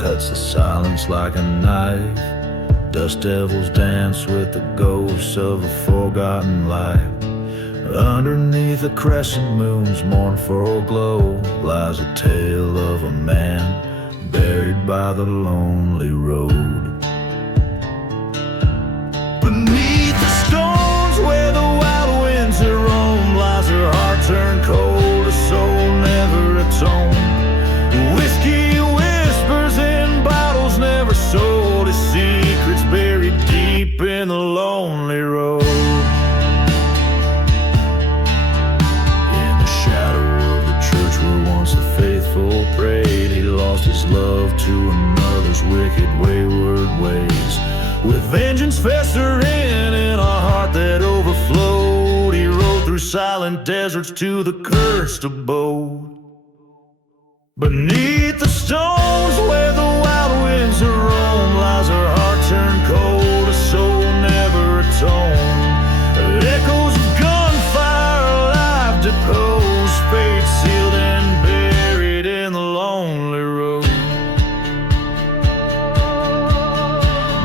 cuts the silence like a knife. Dust devils dance with the ghosts of a forgotten life. Underneath the crescent moon's mournful glow lies a tale of a man buried by the lonely road. Beneath the stones where the wild winds have roamed lies her heart turned cold, a soul never atoned. Whiskey whispers in bottles never sold, his secrets buried deep in the lonely road. In the shadow of the church where once the faithful prayed, he lost his love to another's wicked wayward ways. With vengeance festering in a heart that overflowed, he rode through silent deserts to the cursed abode. Beneath the stones where the wild winds roam lies her heart turned cold, a soul never atoned. Echoes of gunfire, life deposed, fate sealed and buried in the lonely road.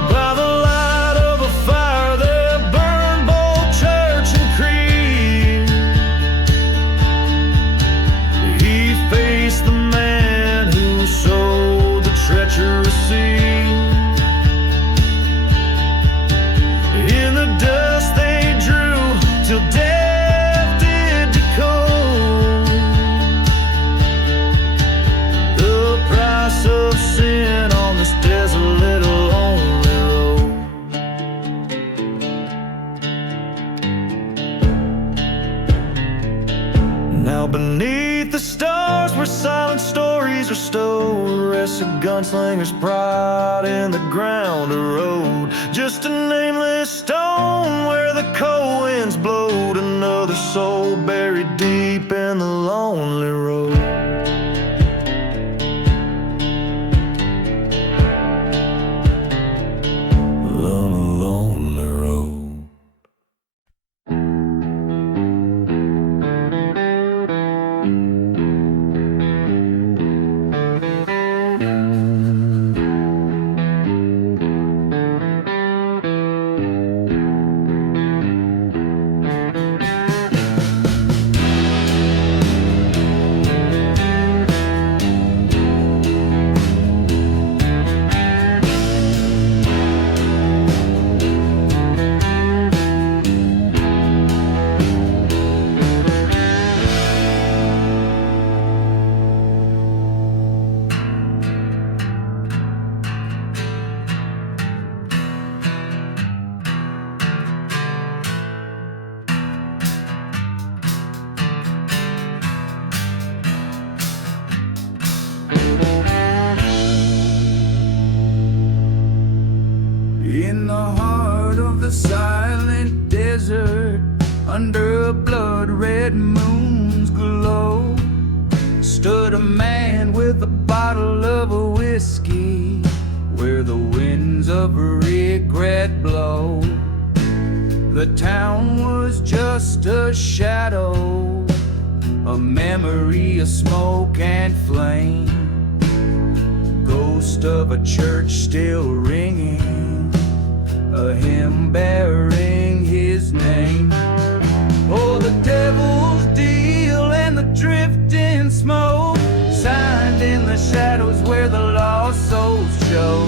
By the light of a fire that burned both church and creed, he faced the man who sowed the treacherous seed. In the dust they drew till death did decode. The price of sin on this desolate lonely road. Now beneath the stars where silent stories are stowed rests a gunslinger's pride in the ground erode. Just a nameless stone where the cold winds blowed, another soul buried deep in the lonely road. Lonely road. In the heart of the silent desert, under a blood-red moon's glow, stood a man with a bottle of a whiskey, where the winds of regret blow. The town was just a shadow, a memory of smoke and flame, ghost of a church still ringing, a hymn bearing his name. Oh, the devil's deal and the drifting smoke, signed in the shadows where the lost souls show.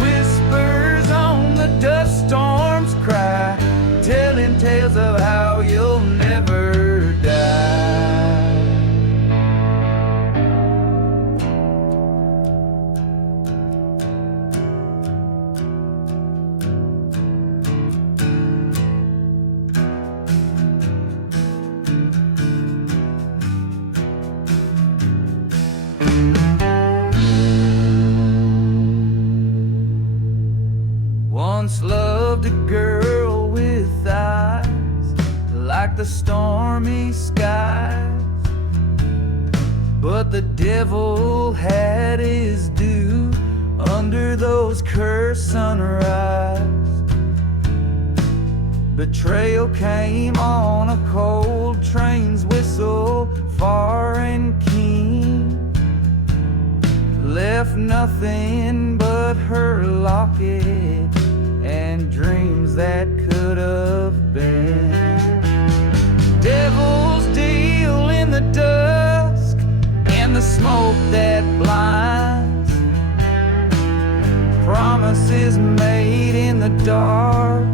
Whispers on the dust storms cry, telling tales of how you'll never die. Once loved a girl with eyes like the stormy skies, but the devil had his due under those cursed sunrise. Betrayal came on a cold train's whistle, far and keen. left nothing but her locket and dreams that could have been. Devil's deal in the dusk and the smoke that blinds. Promises made in the dark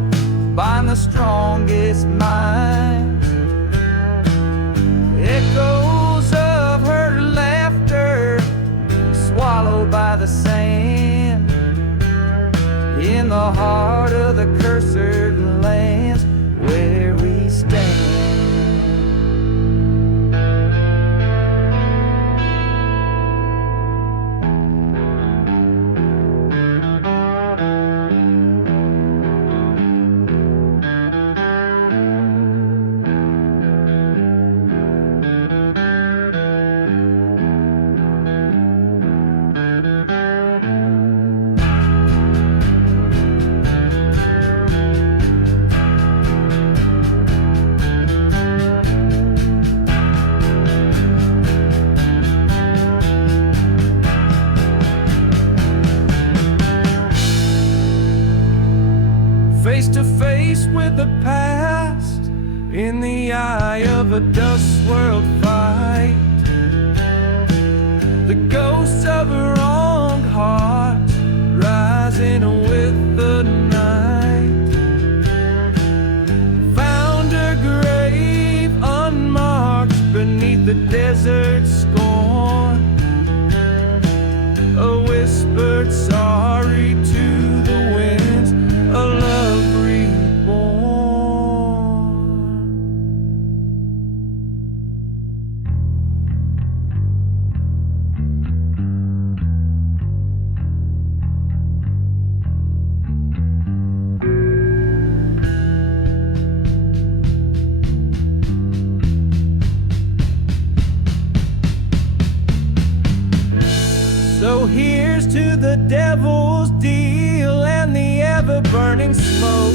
bind the strongest mind. Echoes of her laughter swallowed by the sand in the heart of the cursed lands where we stand. Face to face with the past in the eye of a dust-swirled fight. The ghosts of her wrong heart rising with the night. Found her grave unmarked beneath the desert scorn. A whispered sorry to the winds, a love reborn. So here's to the devil's deal and the ever-burning smoke.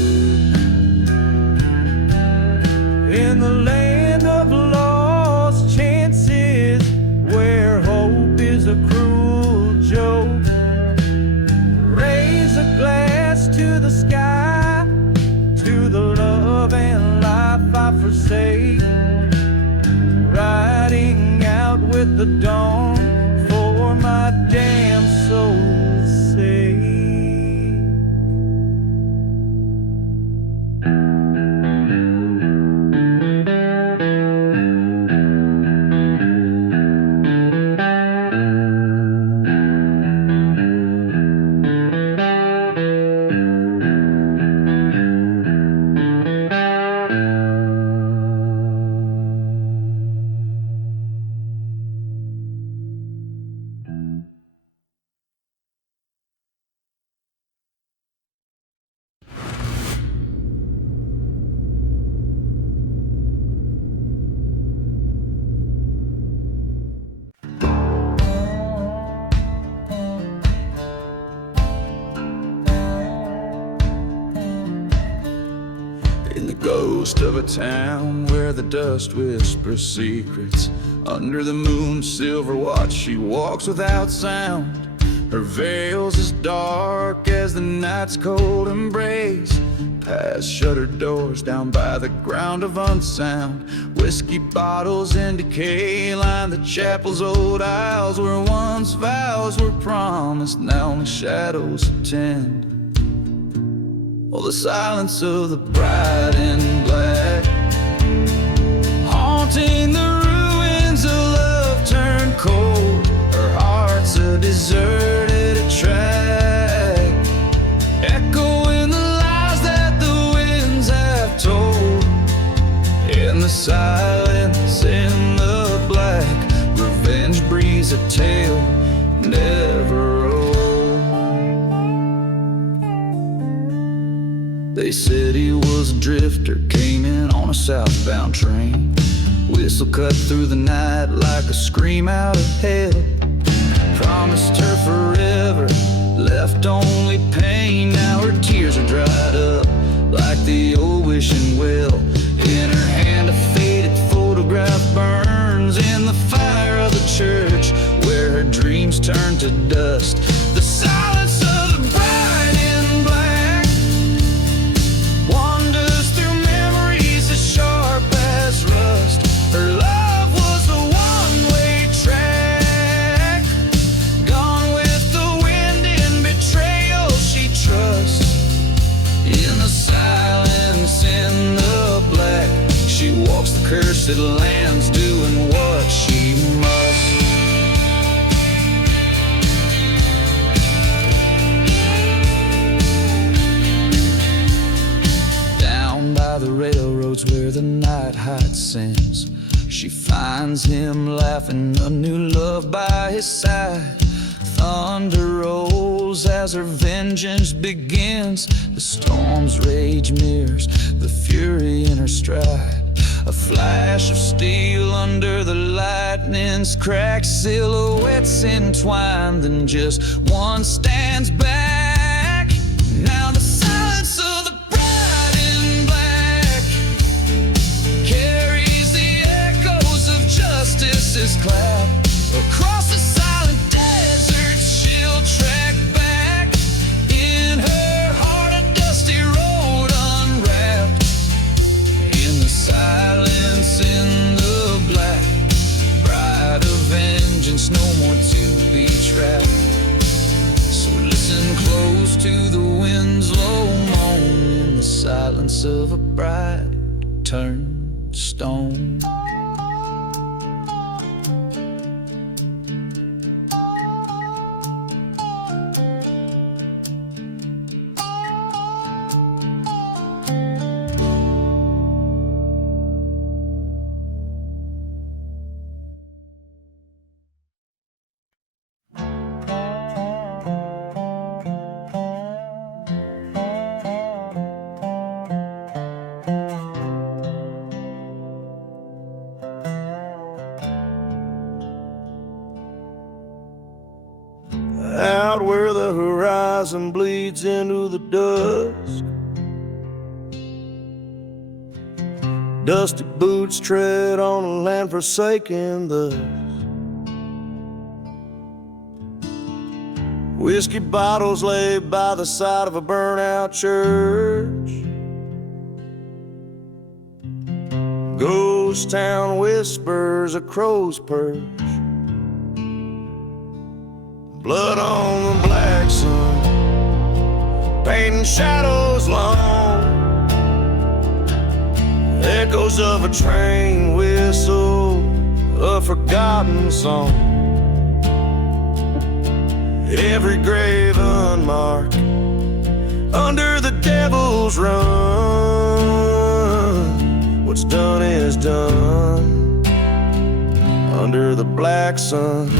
In the land of lost chances, where hope is a cruel joke. Raise a glass to the sky, to the love and life I forsake. Riding out with the dawn for my damn soul's sake. Ghost of a town where the dust whispers secrets. Under the moon's silver watch she walks without sound. Her veil's as dark as the night's cold embrace. Past shuttered doors down by the ground of unsound. Whiskey bottles in decay line the chapel's old aisles, where once vows were promised, now only shadows attend. Oh, the silence of the bride in black, haunting the ruins of love turned cold. Her heart's a deserted track, echoing the lies that the winds have told. In the silence, in the black, revenge breathes a tale never old. They said he was a drifter, came in on a southbound train. Whistle cut through the night like a scream out of hell. Promised her forever, left only pain. Now her tears are dried up like the old wishing well. In her hand a faded photograph burns in the fire of the church, where her dreams turned to dust. The silence of the bride in black wanders through memories as sharp as rust. Her love was a one-way track, gone with the wind in betrayal she trusts. In the silence, in the black, she walks the cursed lands, doing what she must. Down by the railroads where the night hides sins, she finds him laughing, a new love by his side. Thunder rolls as her vengeance begins. The storm's rage mirrors the fury in her stride. A flash of steel under the lightning's cracked silhouettes entwined, then just one stands back. Now the silence of the bride in black carries the echoes of justice's clap. Across the silent desert she'll track back. In her heart a dusty road unwrapped. In the silence, in the black, bride of vengeance, no more to be trapped. So listen close to the wind's low moan. In the silence of a bride turned to stone. Out where the horizon bleeds into the dusk, dusty boots tread on a land forsaken thus. Whiskey bottles lay by the side of a burnt-out church. Ghost town whispers a crow's perch. Blood on the black sun, painting shadows long. Echoes of a train whistle, a forgotten song. Every grave unmarked, under the devil's run. What's done is done, under the black sun.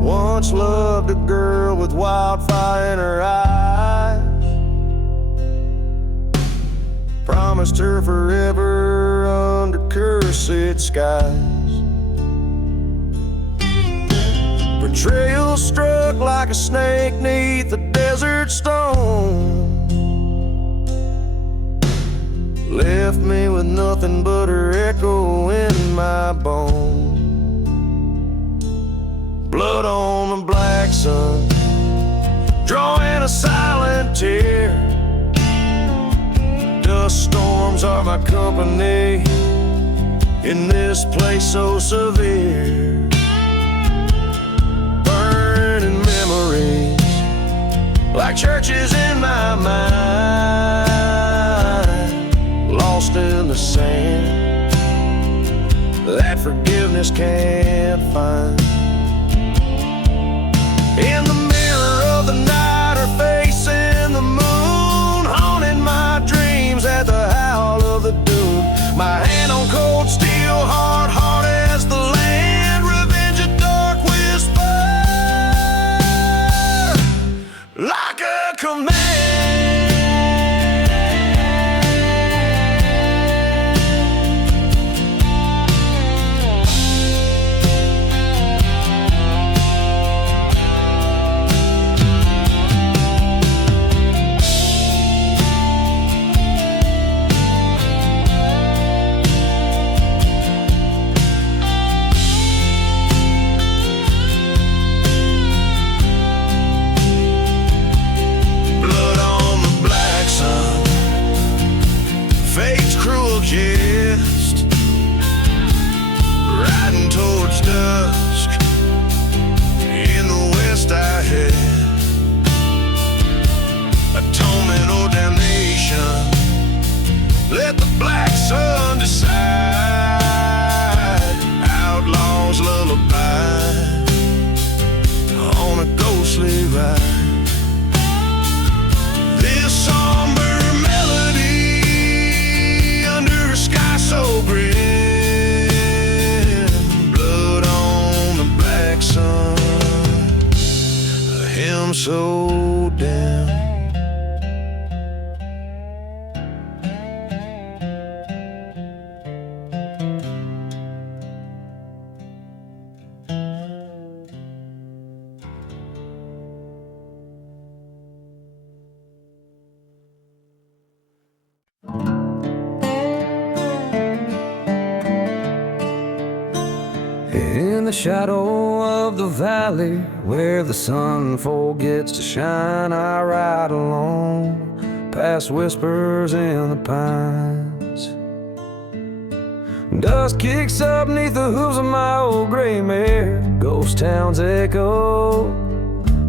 Once loved a girl with wildfire in her eyes, promised her forever under cursed skies. Betrayal struck like a snake 'neath the desert stone, left me with nothing but her echo in my bones. Blood on the black sun, drawing a silent tear. Dust storms are my company in this place so severe. Burning memories like churches in my mind, lost in the sand that forgiveness can't find. In the mirror of the night, her face in the moon, haunting my dreams at the howl of the doom. My hand on cold steel, heart hard as the land, revenge a dark whisper, like a command. the shadow of the valley where the sun forgets to shine, I ride along past whispers in the pines. Dust kicks up neath the hooves of my old gray mare. Ghost towns echo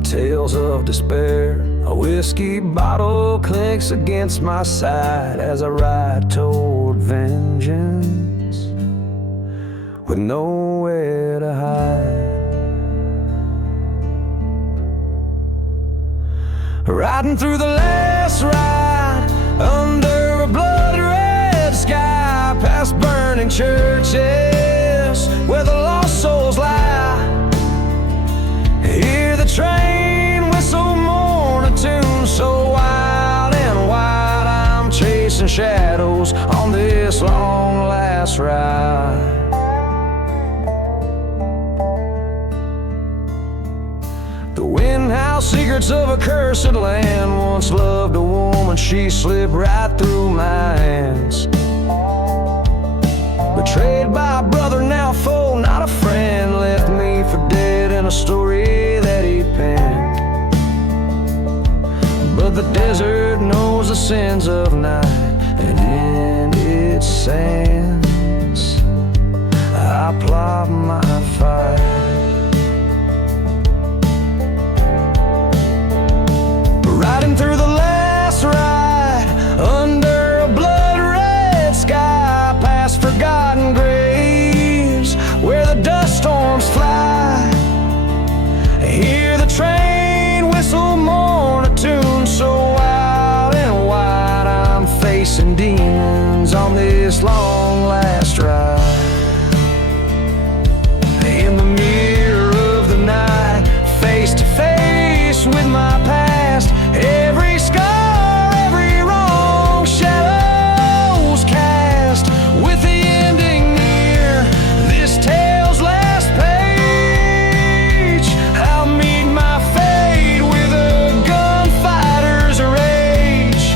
tales of despair. A whiskey bottle clinks against my side as I ride toward vengeance with nowhere to hide. Riding through the last ride under a blood red sky, past burning churches where the lost souls lie. Hear the train whistle mourn a tune so wild and wide. I'm chasing shadows on this long last ride. The wind howls secrets of a cursed land. Once loved a woman, she slipped right through my hands. Betrayed by a brother, now foe, not a friend. Left me for dead in a story that he penned. But the desert knows the sins of night, and in its sands I plot my fight. Riding through the last ride under a blood-red sky, past forgotten graves where the dust storms fly. Hear the train whistle mourn a tune so wild and wide. I'm facing demons on this long last ride. In the mirror of the night, face to face with my past. Every scar, every wrong, shadows cast. With the ending near, this tale's last page, I'll meet my fate with a gunfighter's rage.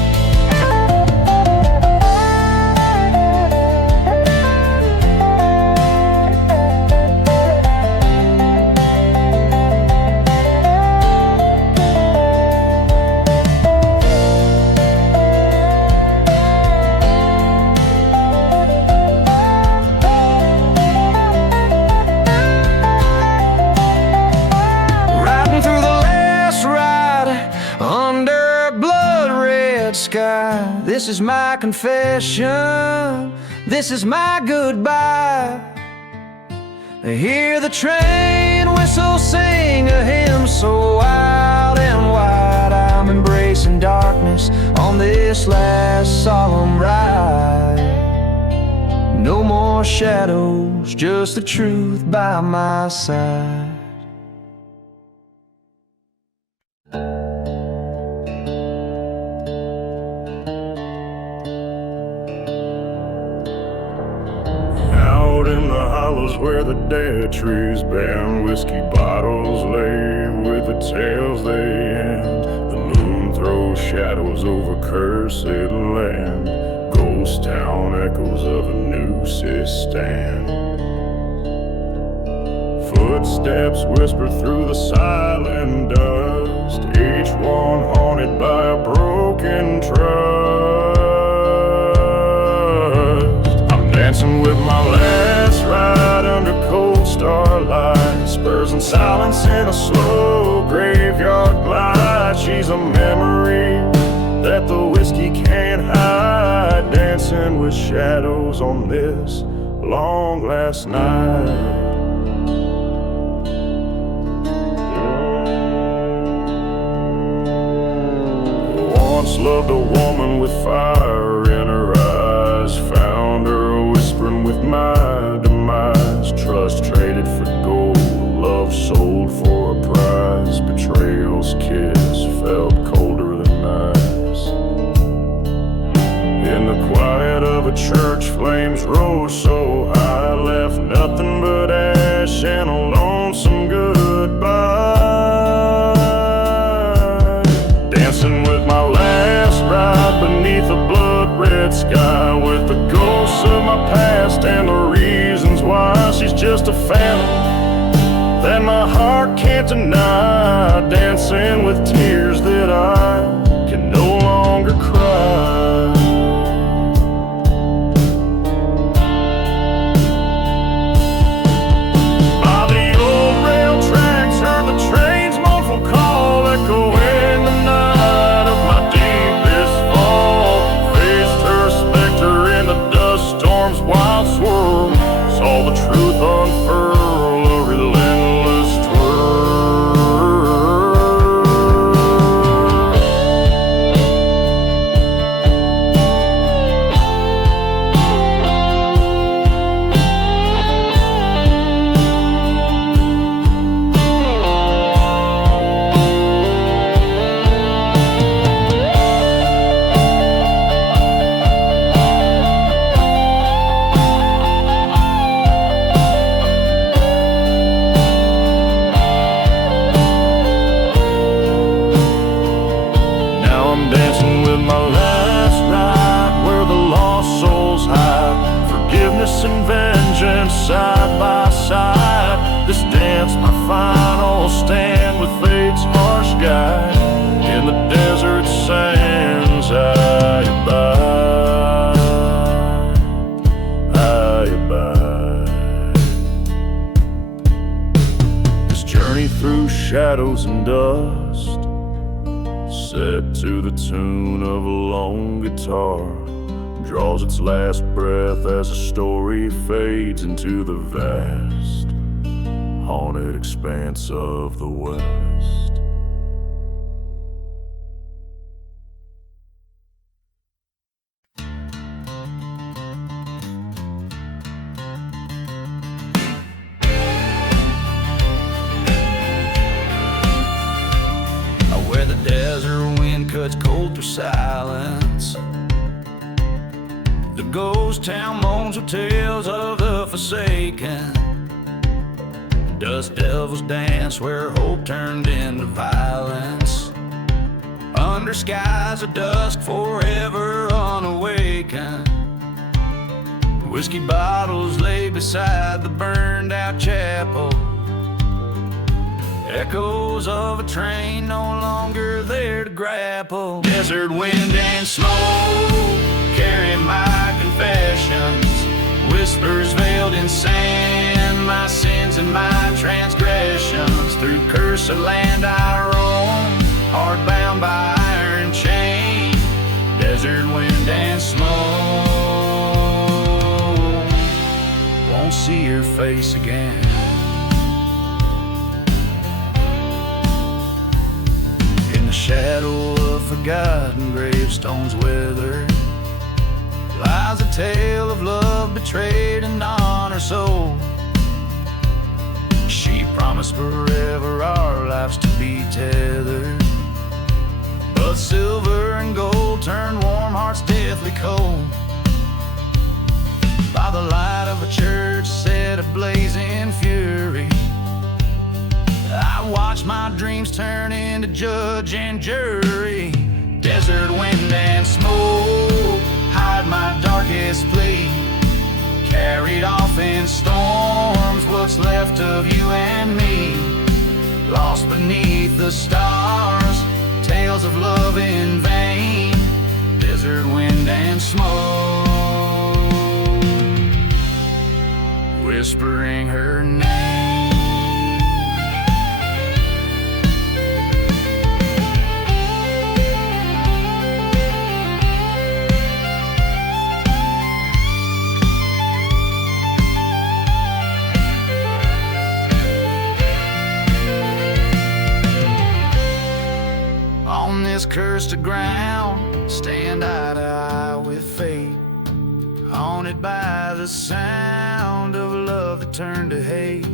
Riding through the last ride under a blood-red sky. This is my confession, this is my goodbye. Hear the train whistle sing a hymn so wild and wide. I'm embracing darkness on this last solemn ride. No more shadows, just the truth by my side. Out in the hollows where the dead trees bend, whiskey bottles lay with the tales they end. The moon throws shadows over cursed land. Ghost town echoes of a new stand. Footsteps whisper through the silent dust, each one haunted by a broken trust. I'm dancing with my last ride under cold starlight, spurs and silence in a slow graveyard glide. She's a memory that the whiskey can't hide, dancing with shadows on this long last night. Once loved a woman with fire in her eyes, found her whispering with my demise. Trust traded for gold, love sold for a prize. Betrayal's kiss felt colder than ice. In the quiet of a church, flames rose so high, left nothing but ash and a lonesome goodbye. Dancing with my last ride beneath a blood-red sky, with the ghosts of my past and the reasons why. She's just a phantom can't deny, dancing with tears that I can no longer cry. By the old rail tracks, heard the train's mournful call echoing the night of my deepest fall. Faced her specter in the dust storm's wild swirl, saw the truth unfurl, a relentless and vengeance side by side. This dance, my final stand with fate's harsh guide. In the desert sands, I abide. This journey through shadows and dust, set to the tune of a lone guitar, draws its last breath as a story fades into the vast, haunted expanse of the West. Where the desert wind cuts cold through silence, the ghost town moans with tales of the forsaken. Dust devils dance where hope turned into violence. Under skies of dusk forever unawakened. Whiskey bottles lay beside the burned out chapel. Echoes of a train no longer there to grapple. Desert wind and smoke carry my confessions, whispers veiled in sand, my sins and my transgressions. Through cursed land I roam, heart bound by iron chain. Desert wind and smoke, won't see your face again. In the shadow of forgotten gravestones weathered lies a tale of love betrayed and honor sold. She promised forever our lives to be tethered, but silver and gold turned warm hearts deathly cold. By the light of a church set ablaze in fury, I watched my dreams turn into judge and jury. Desert wind and smoke hide my darkest plea, carried off in storms what's left of you and me. Lost beneath the stars, tales of love in vain. Desert wind and smoke, whispering her name. On this cursed ground, stand eye to eye with fate, haunted by the sound of love that turned to hate.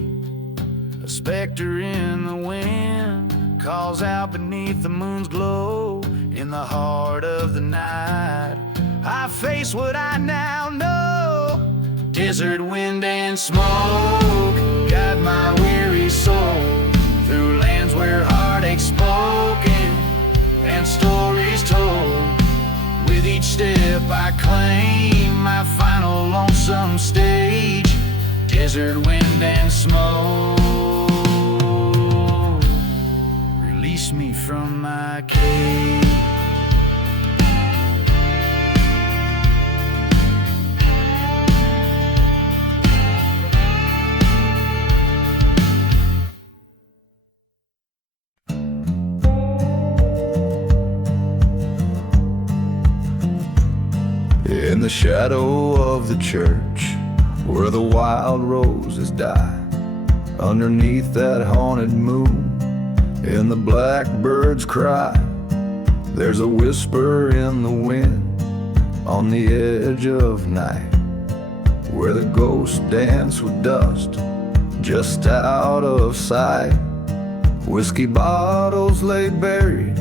A specter in the wind calls out beneath the moon's glow. In the heart of the night, I face what I now know. Desert wind and smoke guide my weary soul through lands where heartache's spoken and stories told. With each step I claim my final lonesome stage. Desert wind and smoke, release me from my cage. In the shadow of the church, where the wild roses die, underneath that haunted moon, and the blackbirds cry, there's a whisper in the wind, on the edge of night, where the ghosts dance with dust, just out of sight. Whiskey bottles lay buried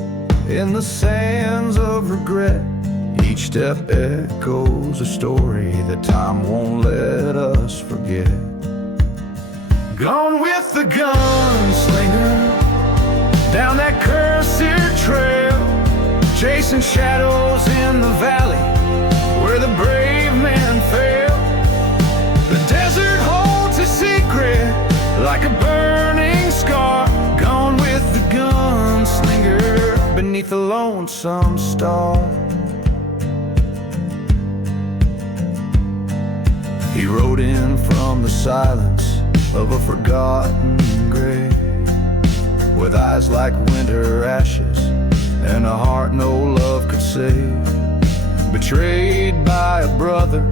in the sands of regret. Each step echoes a story that time won't let us forget. Gone with the gunslinger, down that cursed trail, chasing shadows in the valley where the brave man fell. The desert holds a secret like a burning scar. Gone with the gunslinger, beneath a lonesome star. He rode in from the silence of a forgotten grave, with eyes like winter ashes and a heart no love could save. Betrayed by a brother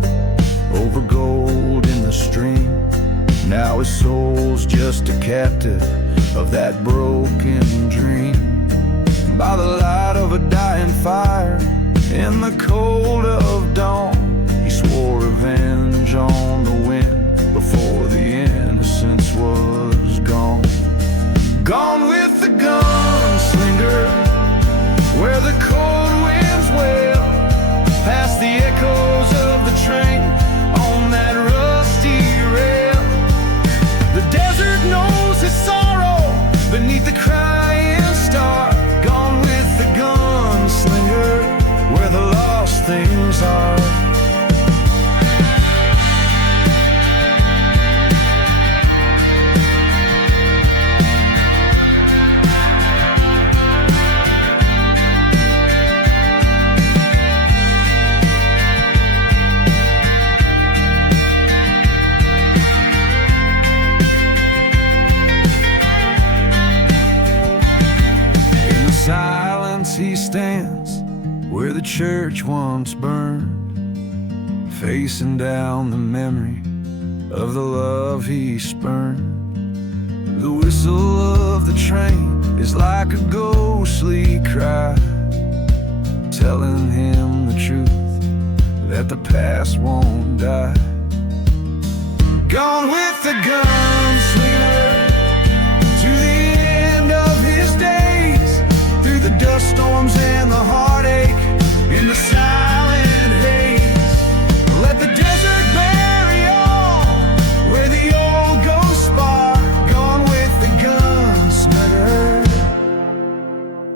over gold in the stream, now his soul's just a captive of that broken dream. By the light of a dying fire in the cold of dawn, he swore revenge on the wind before the innocence was gone. Gone with the gunslinger, where the cold winds wail, past the echoes of the train on that rusty rail. The desert knows its sorrow beneath the crying star. Gone with the gunslinger, where the lost things are. He stands where the church once burned, facing down the memory of the love he spurned. The whistle of the train is like a ghostly cry, telling him the truth that the past won't die. Gone with the gunslinger to the end of his days, through the dust storms and the heartache in the silent haze. Let the desert bury all where the old ghosts bar. Gone with the gunslinger,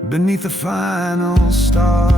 beneath the final star.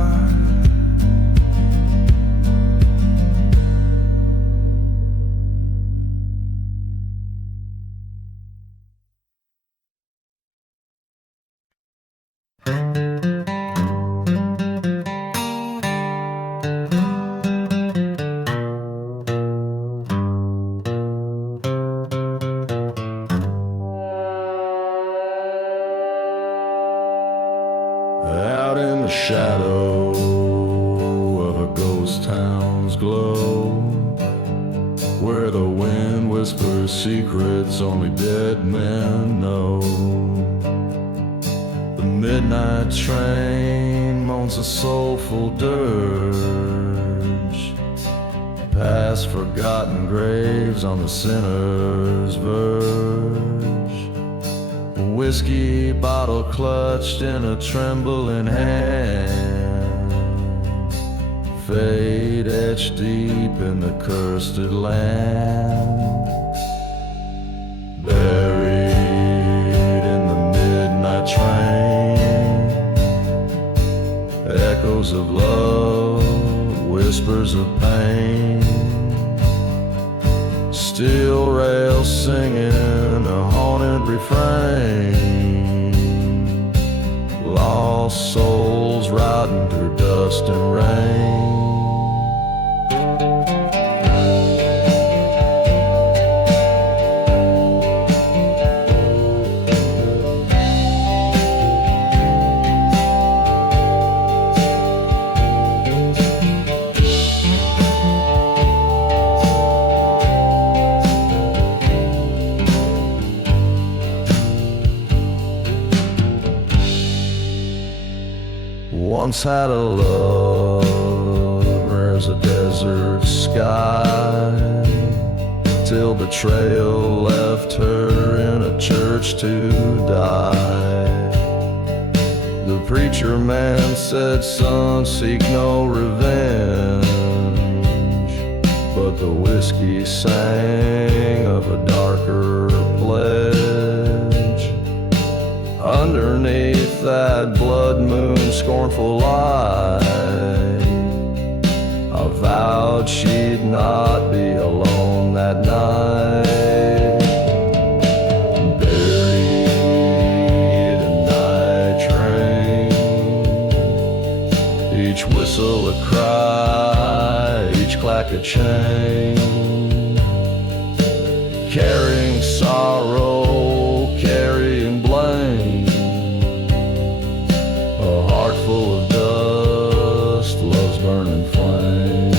Out in the shadow of a ghost town's glow, where the wind whispers secrets only dead men know. The midnight train moans a soulful dirge, past forgotten graves on the sinner's verge. A whiskey bottle clutched in a trembling hand, fate etched deep in the cursed land. Buried in the midnight train, echoes of love, whispers of pain, steel rails singing a haunted refrain. lost souls riding through dust and rain. Once had a love as a desert sky, till betrayal left her in a church to die. The preacher man said, son, seek no revenge, but the whiskey sang of a darker pledge. Underneath that blood moon scornful light, I vowed she'd not be alone that night. Buried in night train, each whistle a cry, each clack a chain, carrying sorrow, carrying blame. Full of dust, love's burning flame.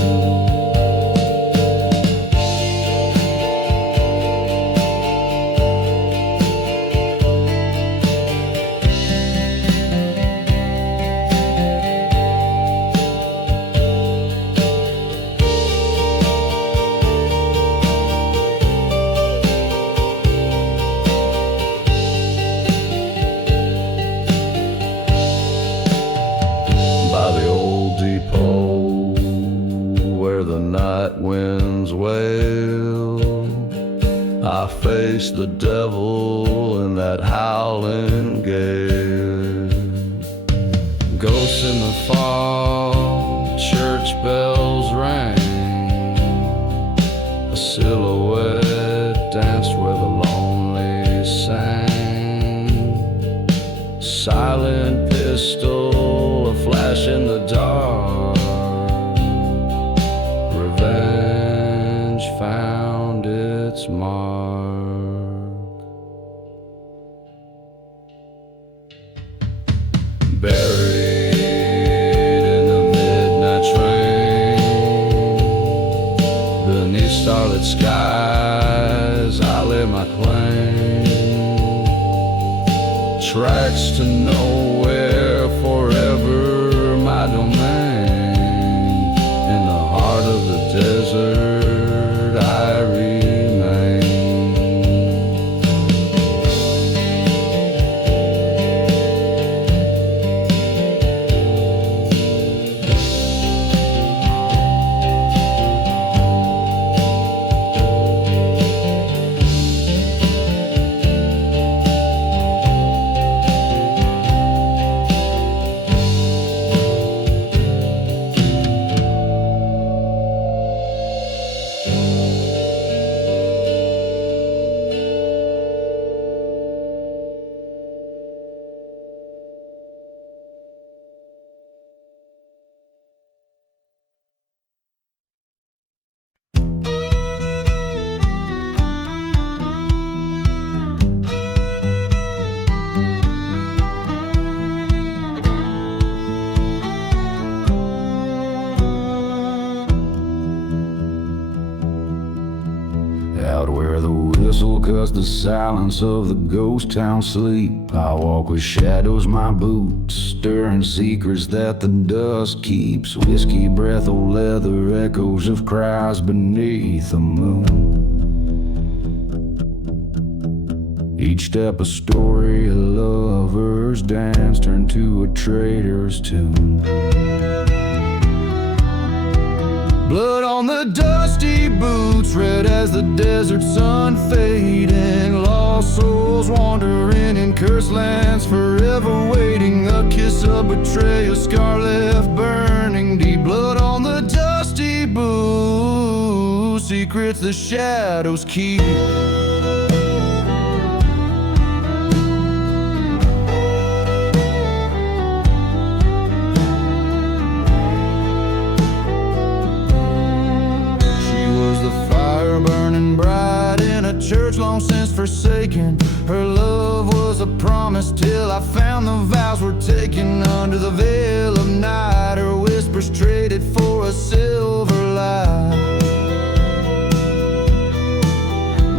Winds wail, I face the devil in that howling gale. Ghosts in the fog, church bells rang, a silhouette danced where the lonely sang. Silent pistol, a flash in the dark, found its mark. Buried in the midnight train, beneath starlit skies, I lay my claim. Tracks to nowhere, forever my domain. In the heart of the desert I remain. Out where the whistle cuts the silence of the ghost town sleep, I walk with shadows, my boots, stirring secrets that the dust keeps. Whiskey breath of leather, echoes of cries beneath the moon. Each step a story, a lover's dance turned to a traitor's tune. Blood on the dusty boots, red as the desert sun fading. Lost souls wandering in cursed lands, forever waiting. A kiss of betrayal, scar left burning deep. Blood on the dusty boots, secrets the shadows keep. forsaken. Her love was a promise till I found the vows were taken under the veil of night. Her whispers traded for a silver light.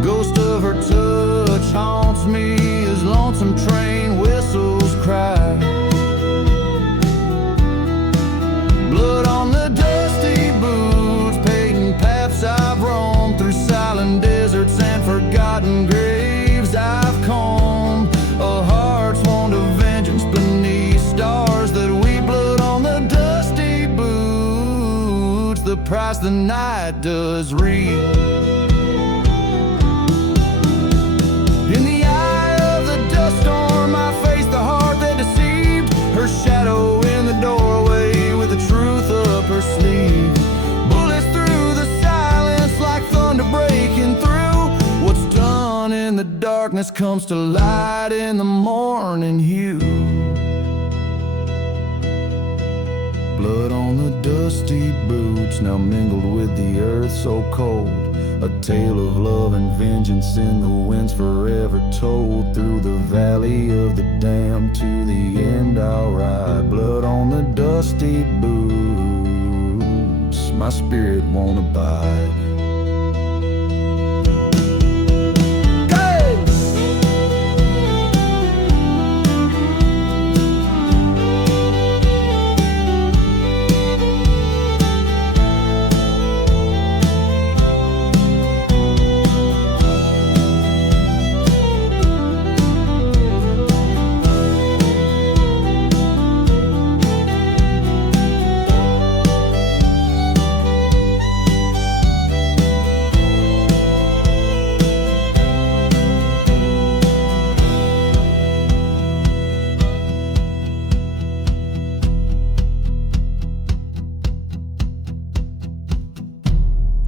Ghost of her touch haunts me as lonesome train whistles cry. Blood on the dusty boots, painting paths I've roamed through silent deserts and forgotten graves I've combed. A heart sworn to vengeance beneath stars that we blood on the dusty boots. The price the night does read. In the eye of the dust storm, I faced the heart that deceived. Her shadow in the doorway with the truth up her sleeve. Bullets through the silence like thunder breaking through. What's done in the darkness comes to light in the morning hue. Blood on the dusty boots, now mingled with the earth so cold. A tale of love and vengeance in the winds forever told. Through the valley of the damned to the end I'll ride. Blood on the dusty boots, my spirit won't abide.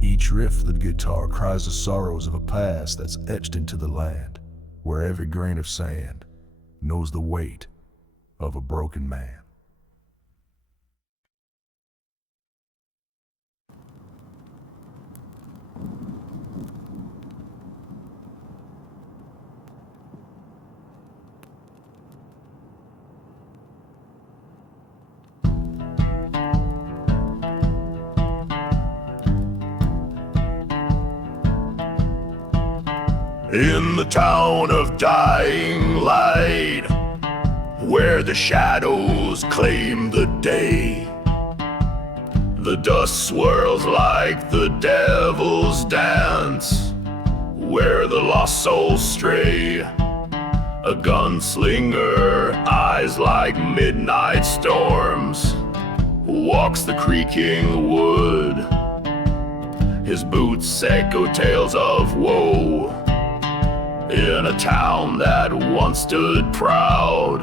Each riff of the guitar cries the sorrows of a past that's etched into the land, where every grain of sand knows the weight of a broken man. In the town of dying light, where the shadows claim the day, the dust swirls like the devil's dance, where the lost souls stray. A gunslinger, eyes like midnight storms, walks the creaking wood. His boots echo tales of woe in a town that once stood proud.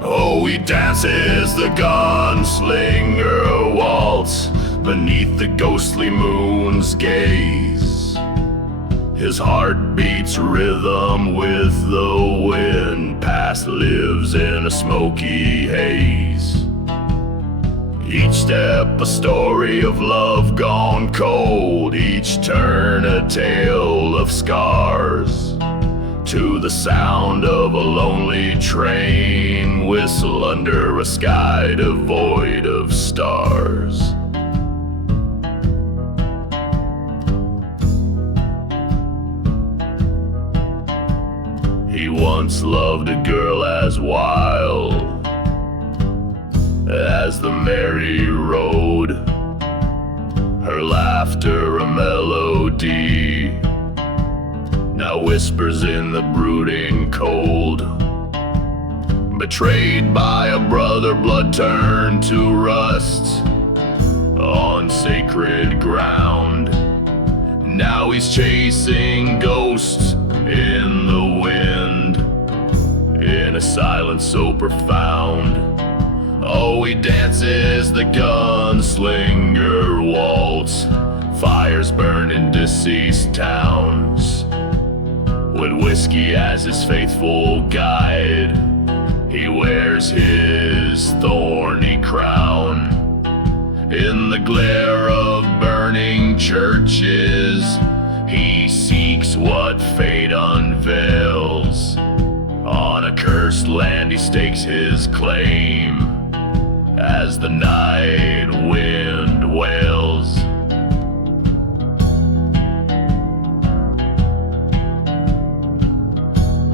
Oh, he dances the gunslinger waltz beneath the ghostly moon's gaze. His heart beats rhythm with the wind, past lives in a smoky haze. Each step a story of love gone cold, each turn a tale of scars. To the sound of a lonely train whistle under a sky devoid of stars. He once loved a girl as wild as the merry road, her laughter a melody, now whispers in the brooding cold. Betrayed by a brother, blood turned to rust on sacred ground. Now he's chasing ghosts in the wind, in a silence so profound. Oh, he dances the gunslinger waltz, fires burn in deceased towns. With whiskey as his faithful guide, he wears his thorny crown. In the glare of burning churches, He seeks what fate unveils. On a cursed land he stakes his claim as the night wind wails.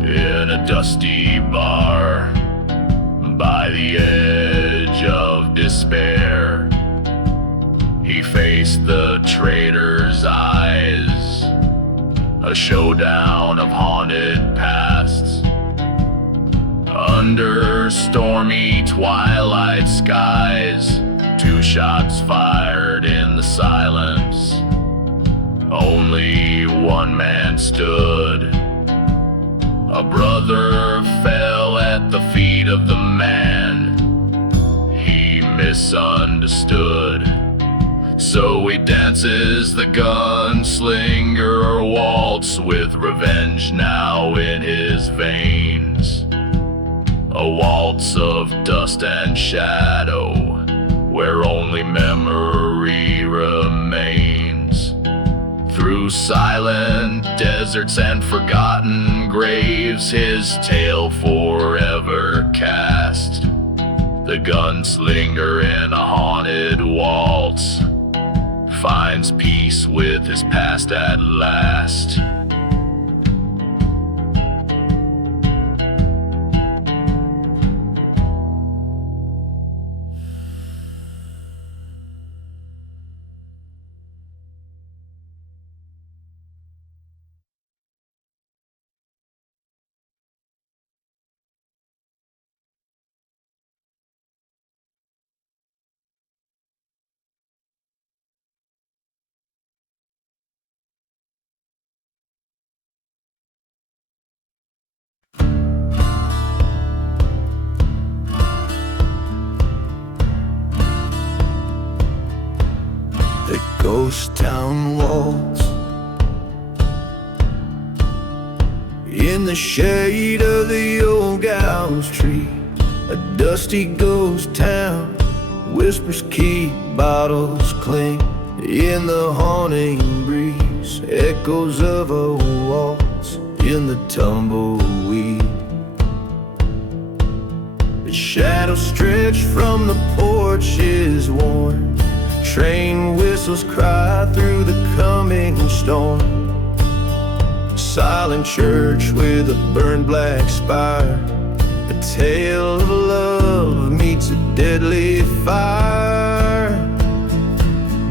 In a dusty bar by the edge of despair, he faced the traitor's eyes, a showdown of haunted pasts. Under stormy twilight skies, 2 shots fired in the silence. Only one man stood. A brother fell at the feet of the man he misunderstood. So he dances the gunslinger waltz with revenge now in his veins. A waltz of dust and shadow where only memory remains. Through silent deserts and forgotten graves, his tale forever cast. The gunslinger in a haunted waltz finds peace with his past at last. The ghost town walls in the shade of the old gallows tree. A dusty ghost town, whispers keep, bottles clink in the haunting breeze. Echoes of a waltz in the tumbleweed. The shadows stretch from the porches worn. Train whistles cry through the coming storm. Silent church with a burned black spire. A tale of love meets a deadly fire.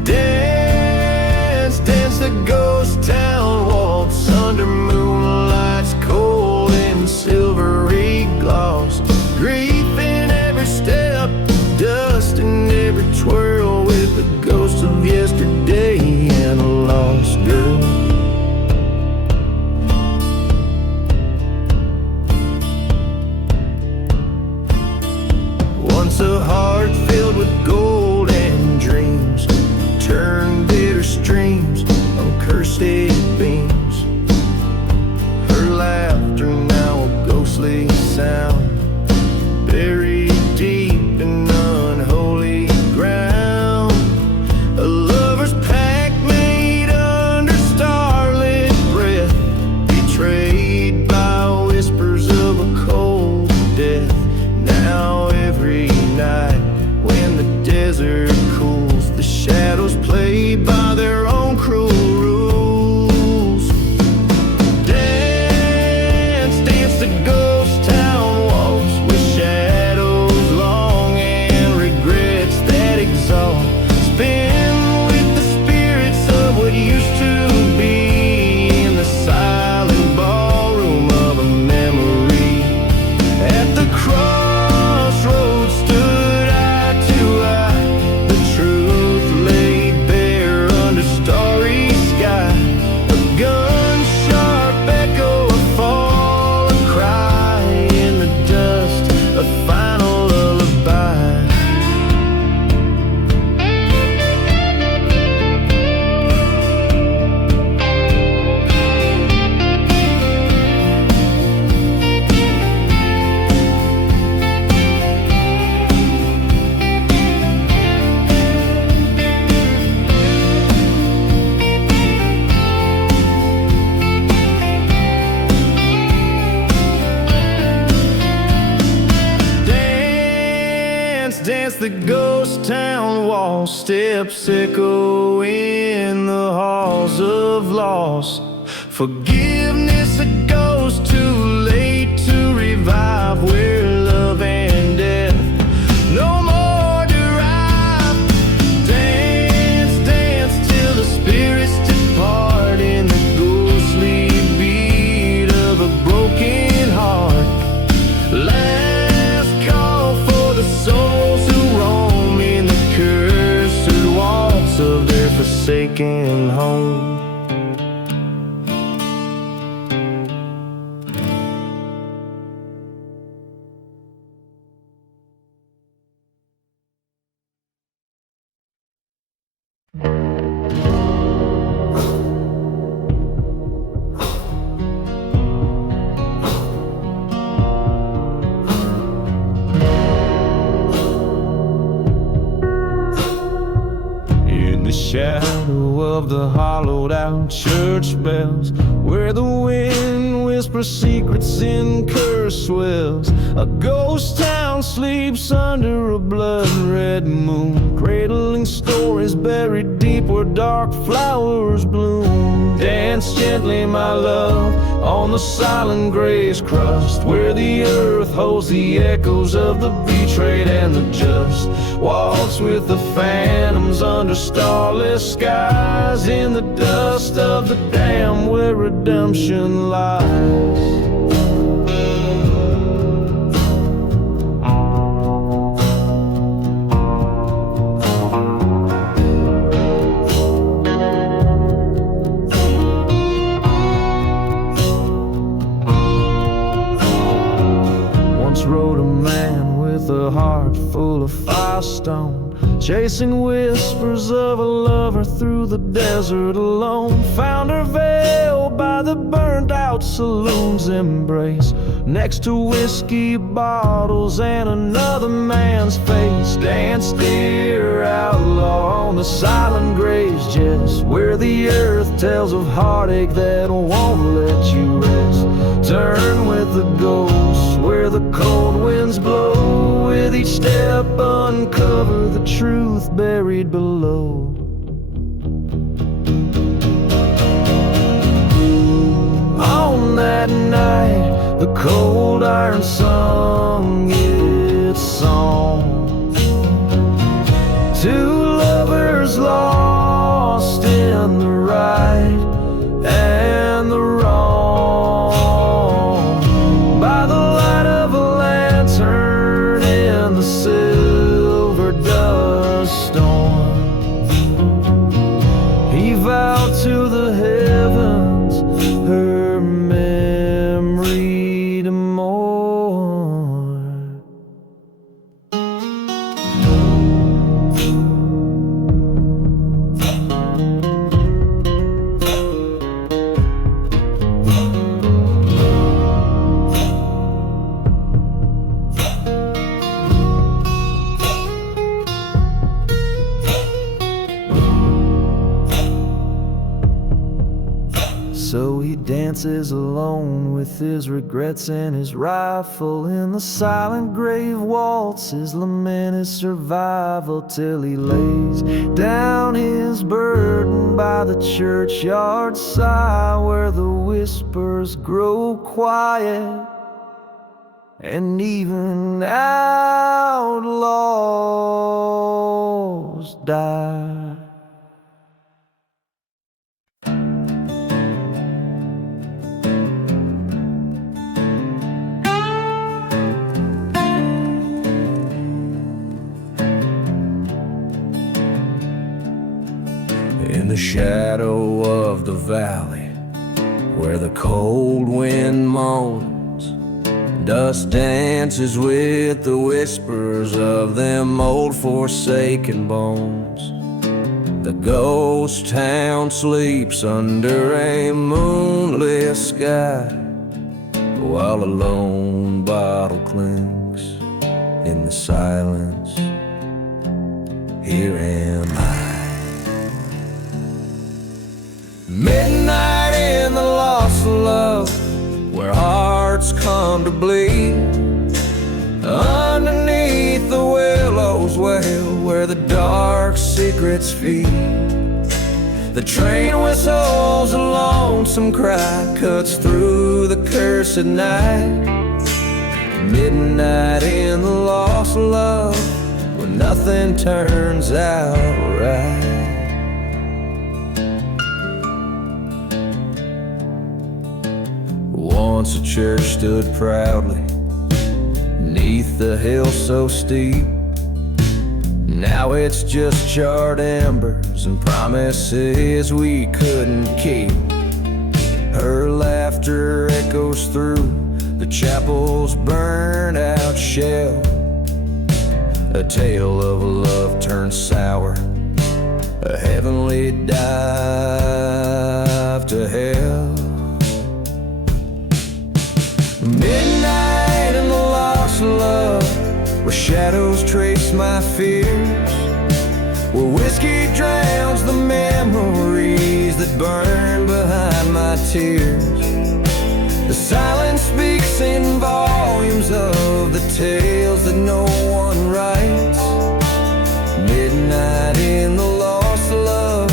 Dance, dance the ghost town waltz under moonlight's cold and silvery gloss. Grief in every step, dust in every twirl, with the ghost of yesterday and a lost girl. Once a heart filled with gold ghost town wall steps echo in the halls of loss. Forgiveness that goes too late to revive where love and death no more derive. Dance, dance till the spirits depart in the ghostly beat of a broken heart. Last call for the souls who roam in the cursed walls of their forsaken home. Shadow of the hollowed out church bells, where the wind whispers secrets in cursed wells, a ghost town sleeps under a blood-red moon, cradling stories buried deep where dark flowers bloom. Dance gently, my love, on the silent gray's crust, where the earth holds the echoes of the betrayed and the just. Waltz with the phantoms under starless skies, in the dust of the dam where redemption lies. Rode a man with a heart full of firestone, chasing whispers of a lover through the desert alone. Found her veiled by the burnt out saloon's embrace, next to whiskey bottles and another man's face. Dance, dear outlaw, on the silent grave's jest, where the earth tells of heartache that won't let you rest. Turn with the ghosts where the cold winds blow, with each step uncover the truth buried below. On that night, the cold iron sung its song. Two lovers lost in the right and the wrong. By the light of a lantern in the silver dust storm, he vowed to the heavens her memory to mourn. So he dances alone with his regrets and his rifle, in the silent grave waltz his lament, his survival, till he lays down his burden by the churchyard sigh, where the whispers grow quiet and even outlaws die. In the shadow of the valley, where the cold wind moans, dust dances with the whispers of them old forsaken bones. The ghost town sleeps under a moonlit sky, while a lone bottle clinks in the silence. Here am I. Midnight in the lost love, where hearts come to bleed, underneath the willows where secrets feed. The train whistles, a lonesome cry cuts through the cursed night. Midnight in the lost love, when nothing turns out right. Once a church stood proudly neath the hill so steep. Now it's just charred embers and promises we couldn't keep. Her laughter echoes through the chapel's burned out shell, a tale of a love turned sour, a heavenly dive to hell. Midnight in the lost love, where shadows trace my fears, where whiskey drowns the memories that burn behind my tears. The silence speaks in volumes of the tales that no one writes. Midnight in the lost love,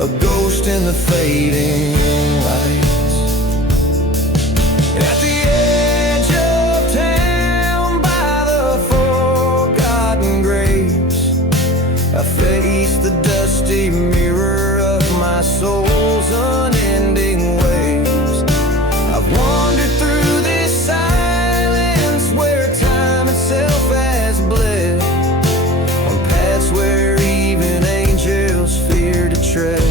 a ghost in the fading lights. At the edge of town by the forgotten graves, I face the dusty mirror of my soul's unending ways. I've wandered through this silence where time itself has bled, on paths where even angels fear to tread.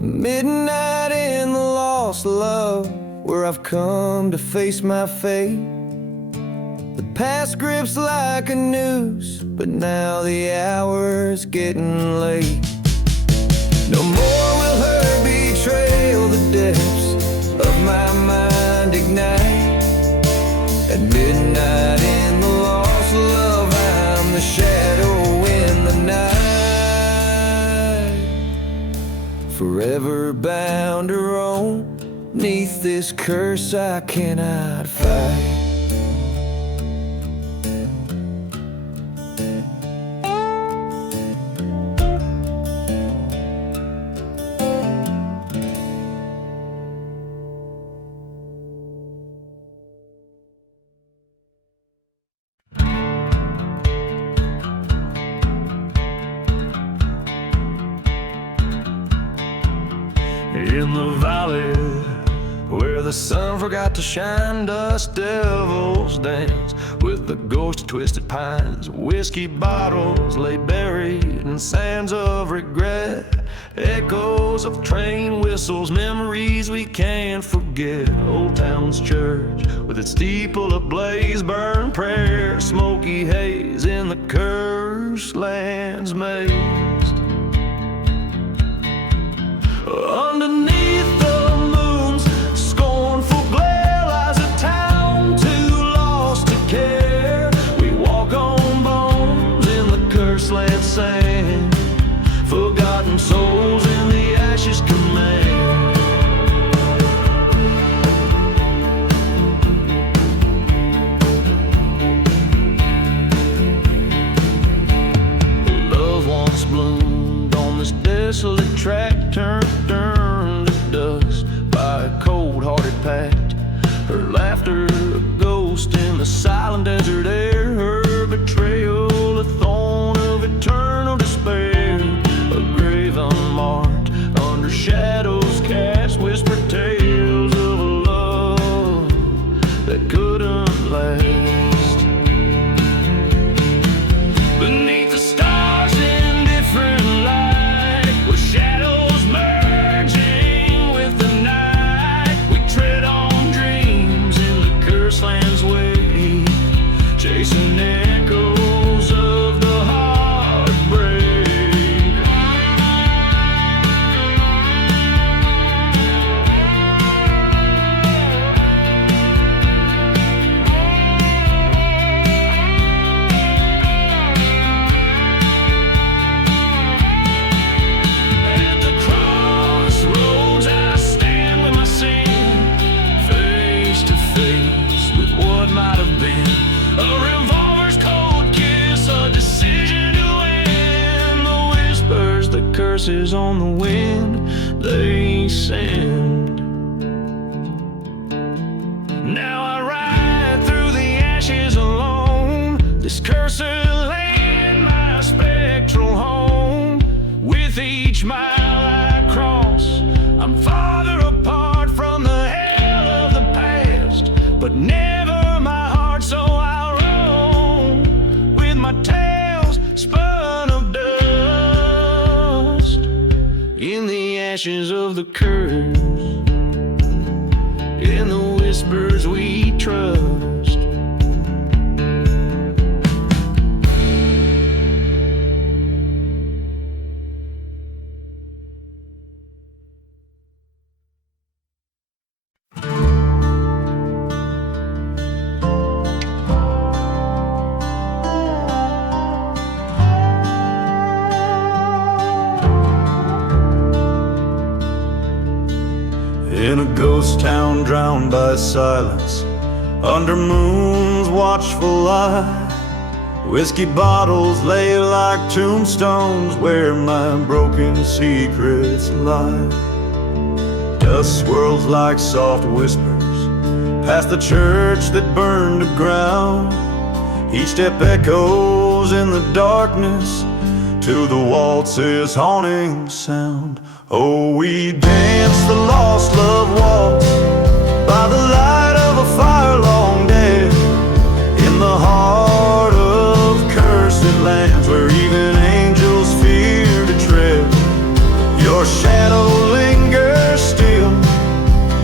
Midnight in the lost love, where I've come to face my fate. The past grips like a noose, but now the hour's getting late. No more will her betrayal the depths of my mind ignite. At midnight in the lost love, I'm the shadow in the night, forever bound to roam 'neath this curse I cannot fight. In the valley where the sun forgot to shine, dust devils dance with the ghost of twisted pines. Whiskey bottles lay buried in sands of regret, echoes of train whistles, memories we can't forget. Old town's church with its steeple ablaze, burned prayer, smoky haze in the cursed land's maze. Underneath the moon's scornful glare lies a town too lost to care. We walk on bones in the cursed land sand, forgotten souls in the ashes command. Love once bloomed on this desolate track, turned to dust by a cold-hearted pact. Her laughter, a ghost in the silent desert air. Her betrayal, a thorn of eternal despair. A grave unmarked under shadows cast, whisper tales of a love that couldn't last. Beneath the stars in different light, with shadows merging with the night, we tread on dreams in the cursed land's way, chasing voices on the wind they send. Now I ride through the ashes alone, this cursed land, my spectral home. With each mile I cross, I'm farther apart from the hell of the past, but never my heart, so I'll roam with my tales spun of dust in the ashes of the curse, in the whispers we trust. In a ghost town drowned by silence, under moon's watchful eye, whiskey bottles lay like tombstones where my broken secrets lie. Dust swirls like soft whispers past the church that burned to ground. Each step echoes in the darkness to the waltz's haunting sound. Oh, we dance the lost love waltz by the light of a fire long dead, in the heart of cursed lands where even angels fear to tread. Your shadow lingers still,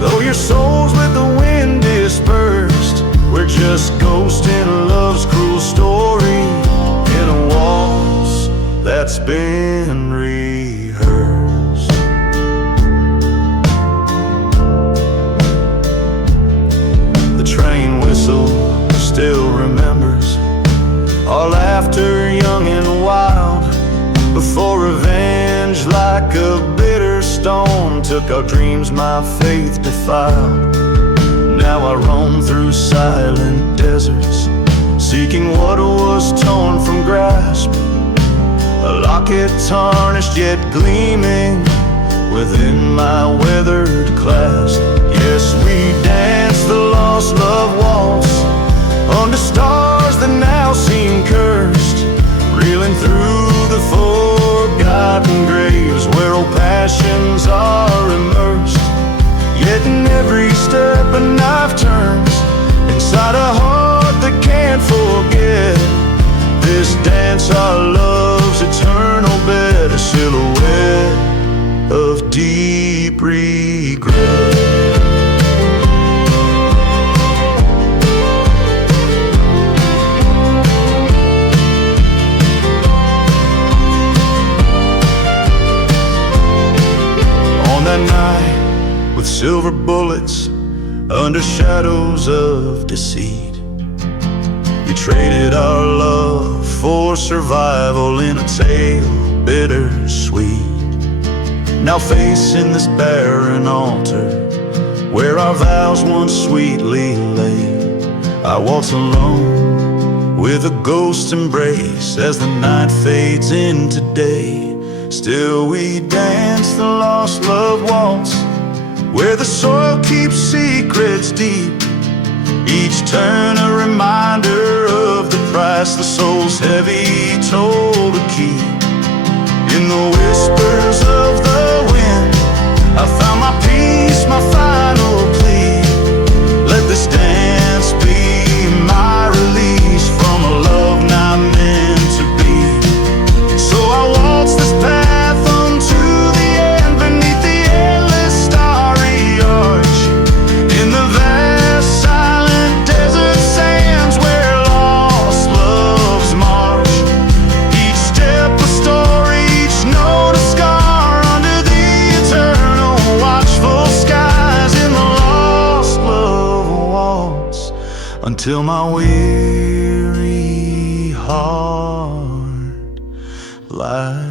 though your soul's with the wind dispersed. We're just ghosts in love's cruel story, in a waltz that's been rehearsed. The train whistle still remembers our laughter, young and wild, before revenge like a bitter stone took our dreams my faith defiled. Now I roam through silent deserts, seeking what was torn from grasp, a locket tarnished yet gleaming within my weathered clasp. Yes, we dance the lost love waltz under stars that now seem cursed, reeling through the forgotten graves where old passions are immersed. Yet in every step a knife turns inside a heart that can't forget. This dance our love's eternal bed, a silhouette of deep regret. On that night with silver bullets under shadows of deceit, we traded our love for survival in a tale bittersweet. Now facing this barren altar where our vows once sweetly lay, I waltz alone with a ghost's embrace as the night fades into day. Still we dance the lost love waltz where the soil keeps secrets deep, each turn a reminder of the price the soul's heavy toll to keep. In the whispers of the wind I found my peace, my final plea. Let this dance be my release from a love not meant to be. So I waltz this path unto the end beneath the endless starry arch, in the vast silent desert sands where lost loves march. Each step a story, each note a scar under the eternal watchful skies, in the lost love waltz until my weary heart lies.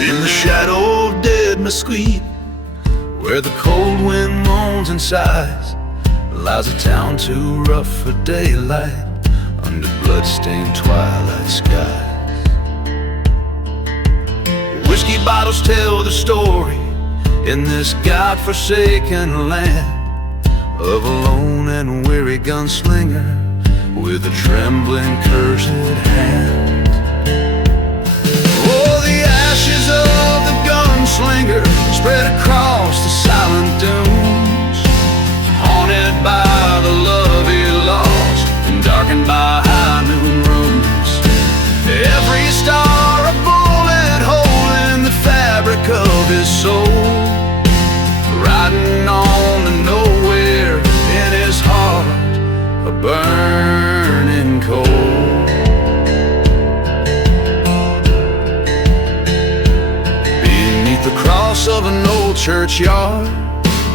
In the shadow of dead mesquite, where the cold wind moans and sighs, lies a town too rough for daylight under blood-stained twilight skies. Whiskey bottles tell the story in this God-forsaken land of a lone and weary gunslinger with a trembling, cursed hand. Oh, the ashes of the gunslinger spread across the silent dunes, haunted by the love he lost and darkened by high noon rooms. Every star a bullet hole in the fabric of his soul, riding on to nowhere in his heart, a burning coal. Beneath the cross of an old churchyard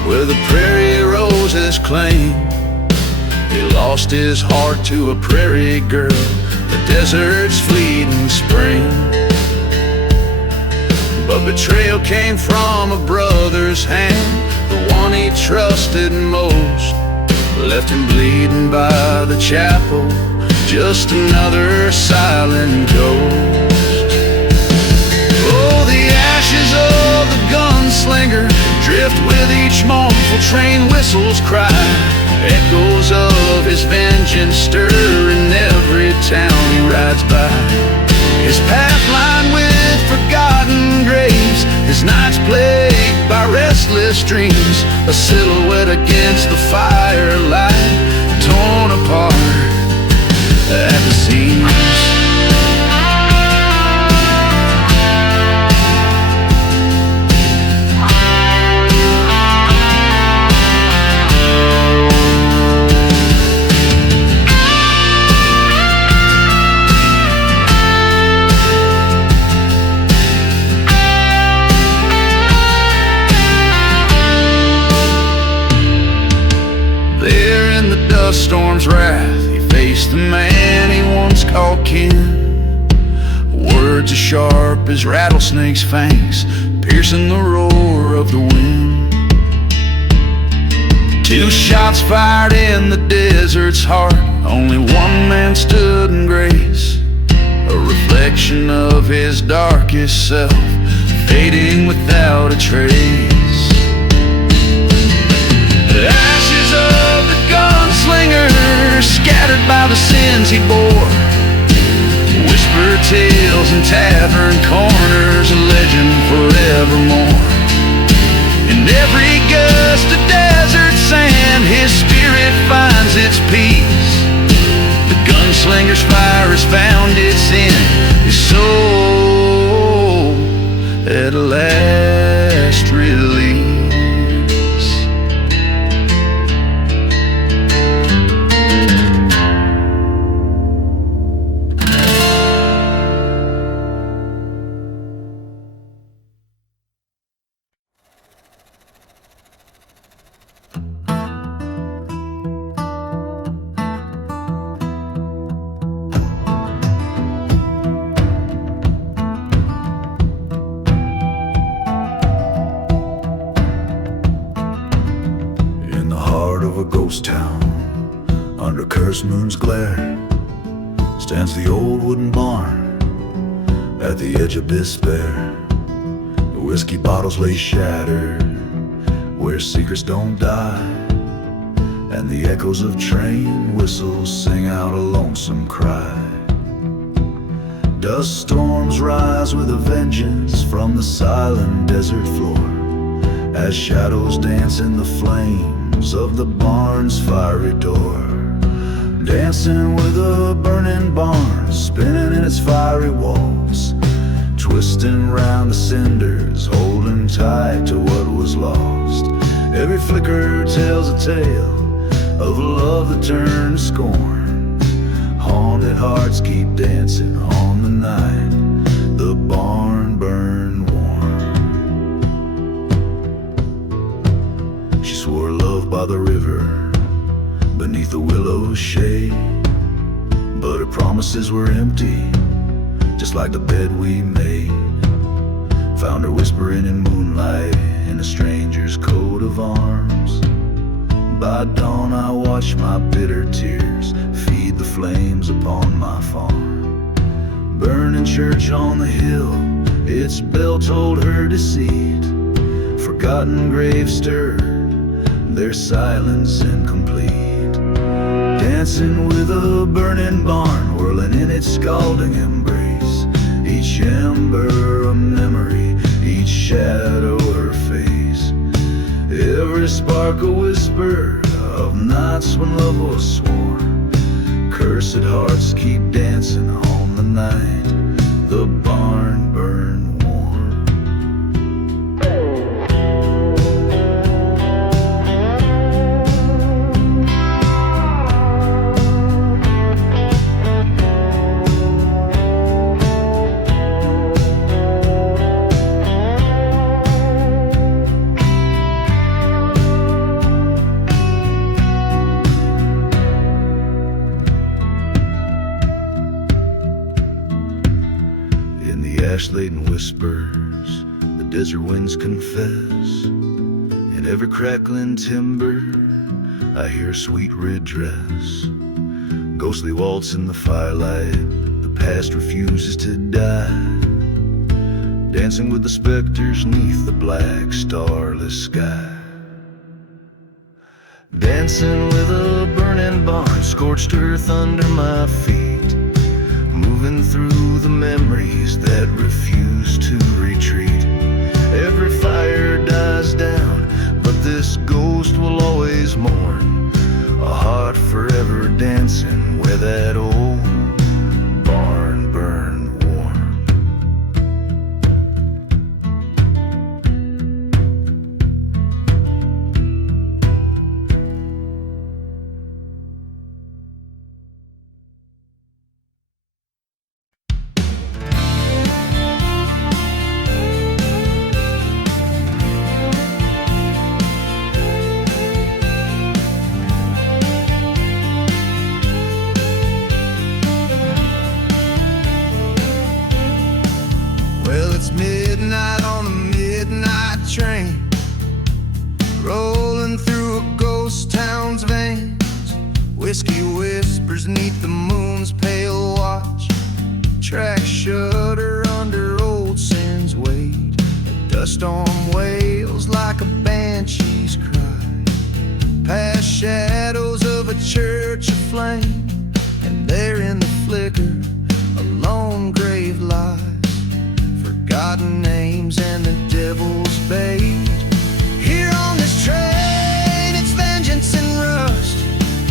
where the prairie roses claim, he lost his heart to a prairie girl, the desert's fleeting spring. But betrayal came from a brother's hand, the one he trusted most, left him bleeding by the chapel, just another silent ghost. Oh, the ashes of the gunslinger drift with each mournful train whistle's cry, echoes of his vengeance stir in every town he rides by. His path lined with forgotten graves, his nights plagued by restless dreams, a silhouette against the firelight, torn apart at the seams. Storm's wrath, he faced the man he once called kin. Words as sharp as rattlesnakes' fangs, piercing the roar of the wind. 2 shots fired in the desert's heart, only one man stood in grace, a reflection of his darkest self, fading without a trace. The ashes of the gunslinger scattered by the sins he bore, whisper tales in tavern corners, a legend forevermore. In every gust of desert sand, his spirit finds its peace. The gunslinger's fire has found its end, his soul at last release. Town, under cursed moon's glare, stands the old wooden barn at the edge of despair. The whiskey bottles lay shattered where secrets don't die, and the echoes of train whistles sing out a lonesome cry. Dust storms rise with a vengeance from the silent desert floor, as shadows dance in the flames of the barn's fiery door. Dancing with a burning barn, spinning in its fiery walls, twisting round the cinders, holding tight to what was lost. Every flicker tells a tale of a love that turned to scorn. Haunted hearts keep dancing on the night the barn burned warm. She swore love by the river, beneath the willow's shade, but her promises were empty, just like the bed we made. Found her whispering whispering in moonlight in a stranger's coat of arms. By dawn I watch my bitter tears feed the flames upon my farm. Burning church on the hill, its bell told her deceit. Forgotten graves stirred, their silence incomplete. Dancing with a burning barn, whirling in its scalding embrace. Each ember a memory, each shadow her face. Every spark a whisper of nights when love was sworn. Cursed hearts keep dancing on the night the barn burned warm. Ash-laden whispers, the desert winds confess. In every crackling timber, I hear sweet red dress. Ghostly waltz in the firelight, the past refuses to die. Dancing with the specters neath the black starless sky. Dancing with a burning barn, scorched earth under my feet. Moving through the memories that refuse to retreat. Every fire dies down, but this ghost will always mourn. A heart forever dancing where that old barn burned warm. Midnight on the midnight train, rolling through a ghost town's veins. Whiskey whispers neath the moon's pale watch. Tracks shudder under old sin's weight. The dust storm wails like a banshee's cry. Past shadows of a church aflame, and there in the flicker a lone grave lies. Forgotten names and the devil's bait. Here on this train, it's vengeance and rust.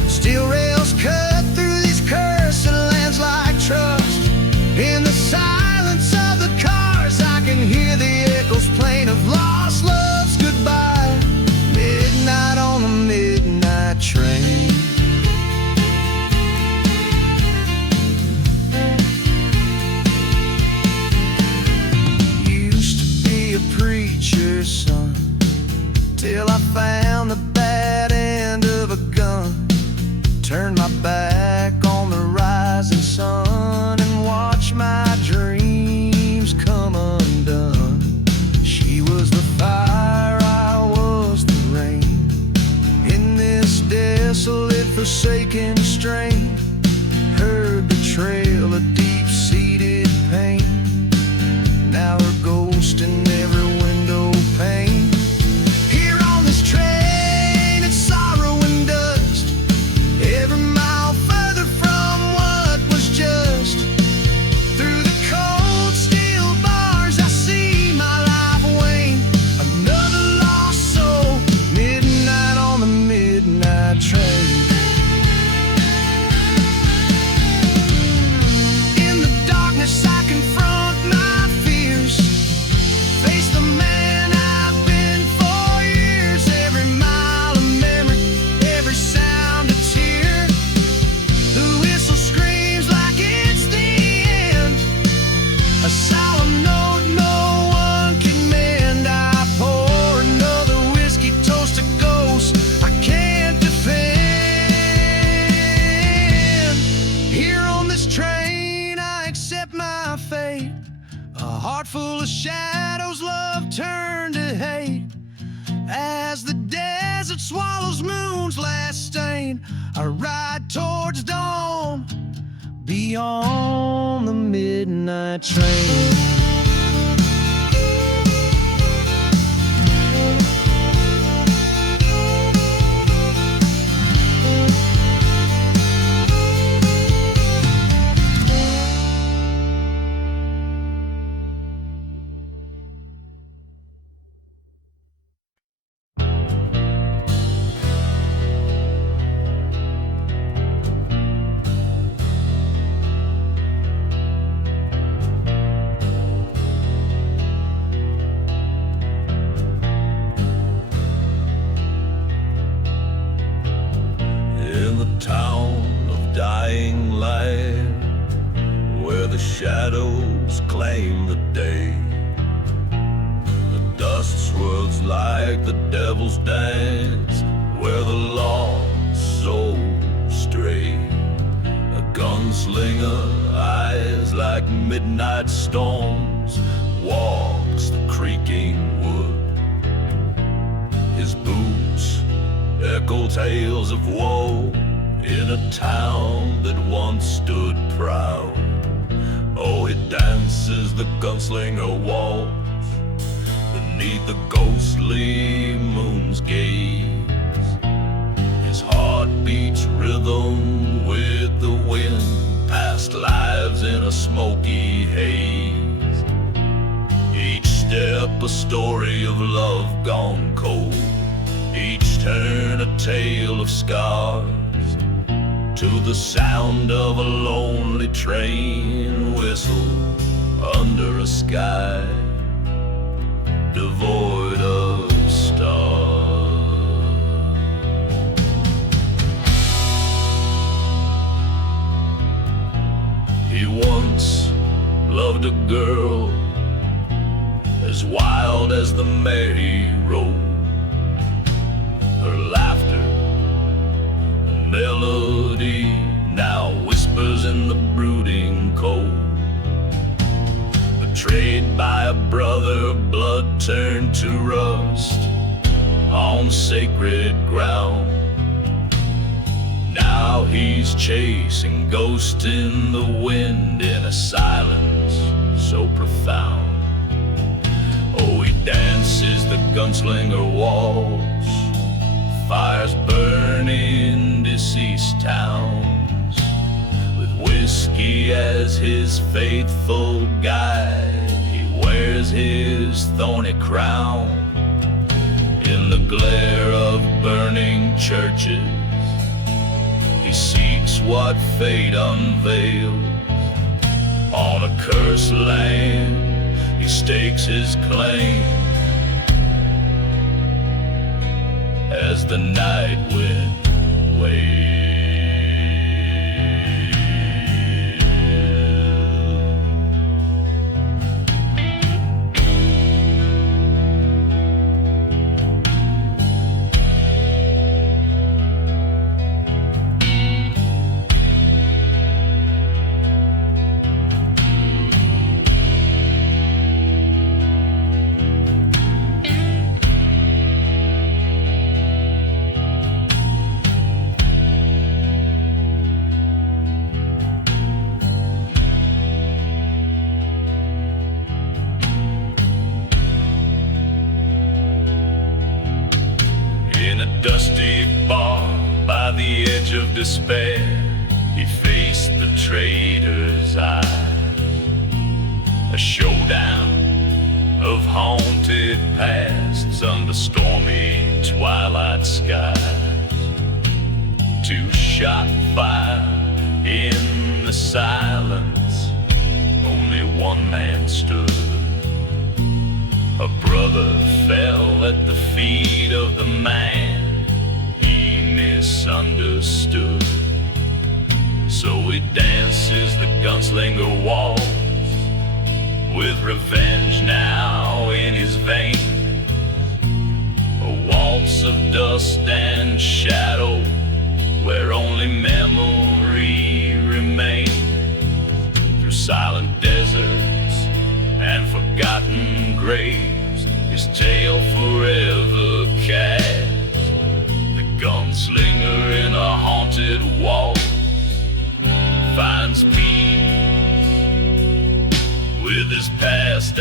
Steel rails cut through these cursed lands like trust. In the silence of the cars, I can hear the echoes plain of lost love's goodbye. Midnight on the midnight train. Preacher's son, till I found the bad end of a gun. Turned my back on the rising sun and watched my dreams come undone. She was the fire, I was the rain. In this desolate, forsaken strain, heard the trail of deep-seated pain. Now her ghost in every window pane. Here on this train, it's sorrow and dust. Every mile further from what was just. Through the cold steel bars, I see my life wane. Another lost soul, midnight on the midnight train. swallows moon's last stain. I ride towards dawn, beyond the midnight train. Shadows claim the day. The dust swirls like the devil's dance, where the lost souls stray. A gunslinger, eyes like midnight storms, walks the creaking wood. His boots echo tales of woe in a town that once stood proud. Oh, he dances the gunslinger waltz beneath the ghostly moon's gaze. His heart beats rhythm with the wind, past lives in a smoky haze. Each step a story of love gone cold, each turn a tale of scars. To the sound of a lonely train whistle under a sky devoid of stars. He once loved a girl as wild as the merry road. Her laughter, melody, now whispers in the brooding cold. Betrayed by a brother, blood turned to rust on sacred ground. Now he's chasing ghosts in the wind in a silence so profound. Oh, he dances the gunslinger waltz, fires burn in deceased towns, with whiskey as his faithful guide. He wears his thorny crown in the glare of burning churches. He seeks what fate unveils. On a cursed land he stakes his claim as the night wind waves. Dusty bar by the edge of despair, he faced the traitor's eye. A showdown of haunted pasts under stormy twilight skies. Two shot fire in the silence, only one man stood. A brother fell at the feet of the man misunderstood. So he dances the gunslinger waltz, with revenge now in his veins. A waltz of dust and shadow, where only memory remains. Through silent deserts and forgotten graves, his tale forever cast Gunslinger in a haunted wall finds peace with his past